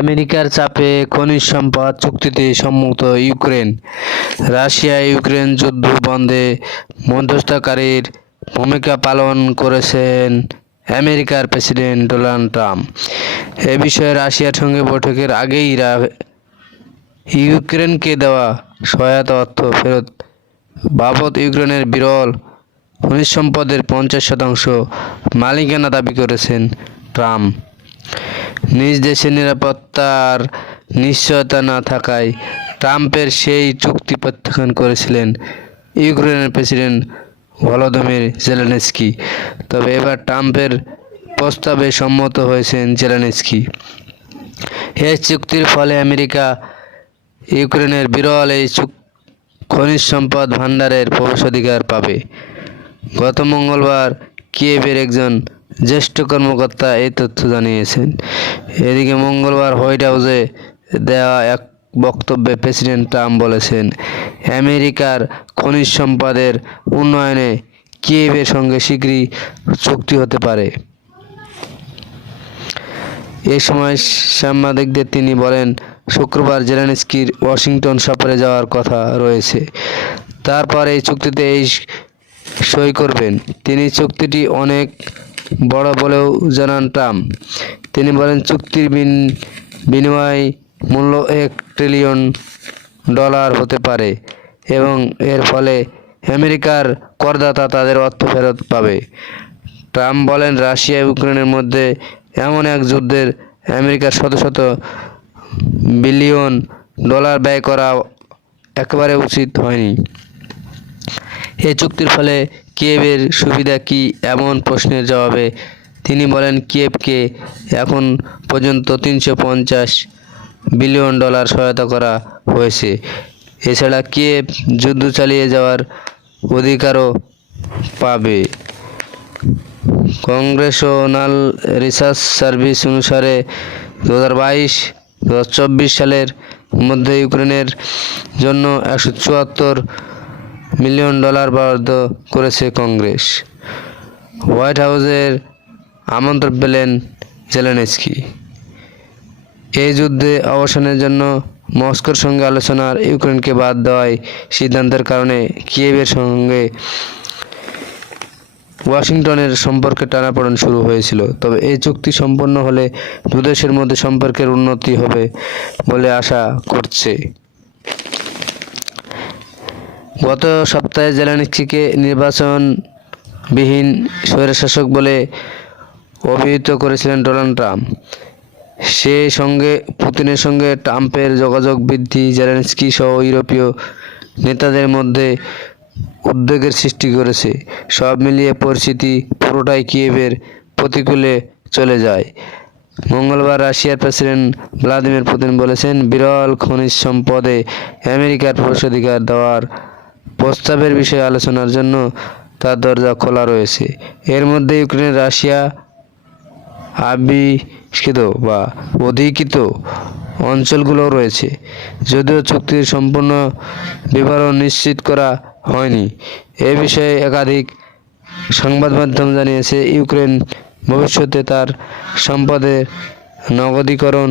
আমেরিকার চাপে খনিজ সম্পদ চুক্তিতে সম্মত ইউক্রেন। রাশিয়া ইউক্রেন যুদ্ধ বন্ধে মধ্যস্থতাকারীর ভূমিকা পালন করেছেন আমেরিকার প্রেসিডেন্ট ডোনাল্ড ট্রাম্প। এ বিষয়ে রাশিয়ার সঙ্গে বৈঠকের আগেই ইউক্রেনকে দেওয়া সহায়তা অর্থ ফেরত বাবদ ইউক্রেনের বিরল খনিজ সম্পদের 50% মালিকানা দাবি করেছেন ট্রাম্প। নিজ দেশের নিরাপত্তার নিশ্চয়তা না থাকায় ট্রাম্পের সেই চুক্তি প্রত্যাখ্যান করেছিলেন ইউক্রেনের প্রেসিডেন্ট ভলোদিমির জেলেনস্কি। তবে এবার ট্রাম্পের প্রস্তাবে সম্মত হয়েছেন জেলেনস্কি। এই চুক্তির ফলে আমেরিকা ইউক্রেনের বিরল এই খনিজ সম্পদ ভাণ্ডারের প্রবেশাধিকার পাবে। গত মঙ্গলবার কিয়েভের একজন জ্যেষ্ঠ কর্মকর্তা এই তথ্য জানিয়েছেন। এদিকে মঙ্গলবার হোয়াইট হাউসে দেওয়া এক বক্তব্যে প্রেসিডেন্ট ট্রাম্প বলেছেন, আমেরিকার খনিজ সম্পদের উন্নয়নে কিয়েভের সঙ্গে শীঘ্রই চুক্তি হতে পারে। এ সময় সাংবাদিকদের তিনি বলেন, শুক্রবার জেলেনস্কির ওয়াশিংটন সফরে যাওয়ার কথা রয়েছে। তারপর এই চুক্তিতে সই করবেন তিনি। চুক্তিটি অনেক বড় বলেও জানান ট্রাম্প। তিনি বলেন, চুক্তির বিনিময় মূল্য $1 ট্রিলিয়ন হতে পারে এবং এর ফলে আমেরিকার করদাতা তাদের অর্থ ফেরত পাবে। ট্রাম্প বলেন, রাশিয়া ইউক্রেনের মধ্যে এমন এক যুদ্ধের আমেরিকার শত শত বিলিয়ন ডলার ব্যয় করা একেবারে উচিত হয়নি। এই চুক্তির ফলে কিয়েভের সুবিধা কী, এমন প্রশ্নের জবাবে তিনি বলেন, কিয়েভকে এখন পর্যন্ত $350 বিলিয়ন সহায়তা করা হয়েছে। এছাড়া কিয়েভ যুদ্ধ চালিয়ে যাওয়ার অধিকারও পাবে। কংগ্রেশনাল রিসার্চ সার্ভিস অনুসারে 2022-2024 সালের মধ্যে ইউক্রেনের জন্য $174 মিলিয়ন বরাদ্দ করেছে কংগ্রেস। হোয়াইট হাউসের আমন্ত্রণ পেলেন জেলেনস্কি। এই যুদ্ধে অবসানের জন্য মস্কোর সঙ্গে আলোচনার ইউক্রেনকে বাদ দেওয়ায় সিদ্ধান্তের কারণে কিয়েভের সঙ্গে ওয়াশিংটনের সম্পর্কে টানাপোড়েন শুরু হয়েছিল। তবে এই চুক্তি সম্পন্ন হলে দুদেশের মধ্যে সম্পর্কের উন্নতি হবে বলে আশা করছে। গত সপ্তাহে জেলেনস্কিকে নির্বাচনবিহীন স্বৈরশাসক বলে অভিহিত করেছিলেন ডোনাল্ড ট্রাম্প। সে সঙ্গে পুতিনের সঙ্গে ট্রাম্পের যোগাযোগ বৃদ্ধি জেলেনস্কি সহ ইউরোপীয় নেতাদের মধ্যে উদ্বেগের সৃষ্টি করেছে। সব মিলিয়ে পরিস্থিতি পুরোটাই কিয়েভের প্রতিকূলে চলে যায়। মঙ্গলবার রাশিয়ার প্রেসিডেন্ট ভ্লাদিমির পুতিন বলেছেন, বিরল খনিজ সম্পদে আমেরিকার প্রবেশাধিকার দেওয়ার প্রস্তাবের বিষয়ে আলোচনার জন্য তার দরজা খোলা রয়েছে। এর মধ্যে ইউক্রেন রাশিয়া আবিষ্কৃত বা অধিকৃত অঞ্চলগুলো রয়েছে। যদিও চুক্তির সম্পূর্ণ বিবরণ নিশ্চিত করা হয়নি। এ বিষয়ে একাধিক সংবাদ মাধ্যম জানিয়েছে, ইউক্রেন ভবিষ্যতে তার সম্পদের নগদীকরণ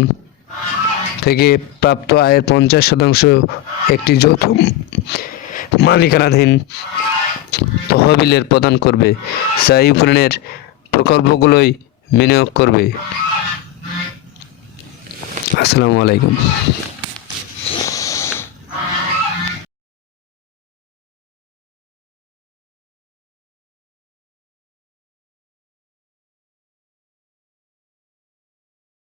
থেকে প্রাপ্ত আয়ের 50% একটি যৌথ মালিকানাধীন তহবিলের প্রদান করবে, যা ইউক্রেনের প্রকল্পগুলোই বিনিয়োগ করবে। আসসালামু আলাইকুম।